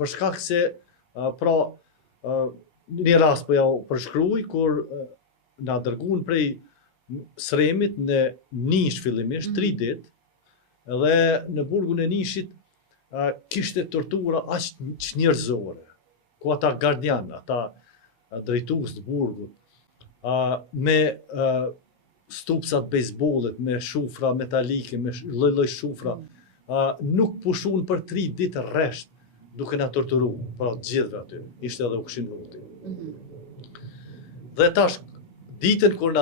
Për shkak se, pra, një rast po ja përshkruaj, kur na dërguan prej Sremit në Nish fillimisht, 3 ditë, dhe në burgun e Nishit kishte tortura aq njerëzore, ku ata gardian, ata drejtues të burgut, me stupsat bejsbollit, me shufra metalike, me lloj-lloj shufra, nuk pushun për 3 ditë rresht, duke na torturu, pra gjithve aty, ishte edhe ushqim luti. Dhe tash, ditën kur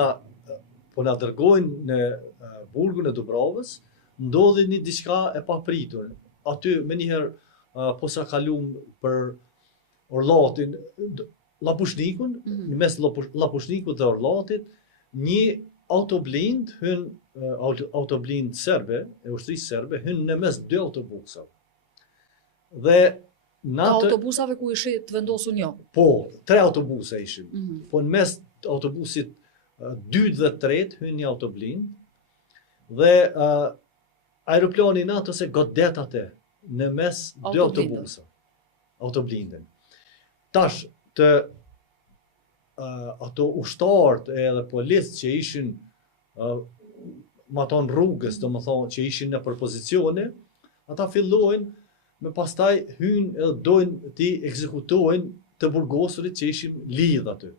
po na dërgojnë në burgun e Dubravës, ndodhi një diçka e papritur. Aty menjëherë po sa kalum për Orllatin, Llapushnikun, në mes Llapushnikut dhe Orllatit, një autoblind hyn, autoblind serbe, e ushtrisë serbe, hyn në mes 2 autobusave. Dhe autobusave ku ishi të vendosun jo? Po, 3 autobuse ishin. Po në mes autobusit 2 dhe 3 hyn një autoblind, dhe aeroplani natë se godet atë në mes 2 autobuse, autoblindën. Tash ato ushtarët edhe policët që ishin ma tonë rrugës, do më thonë që ishin në përpozicione, ata fillojnë me pastaj hynë edhe dojnë t'i ekzekutojnë të burgosurit që ishin lidh aty.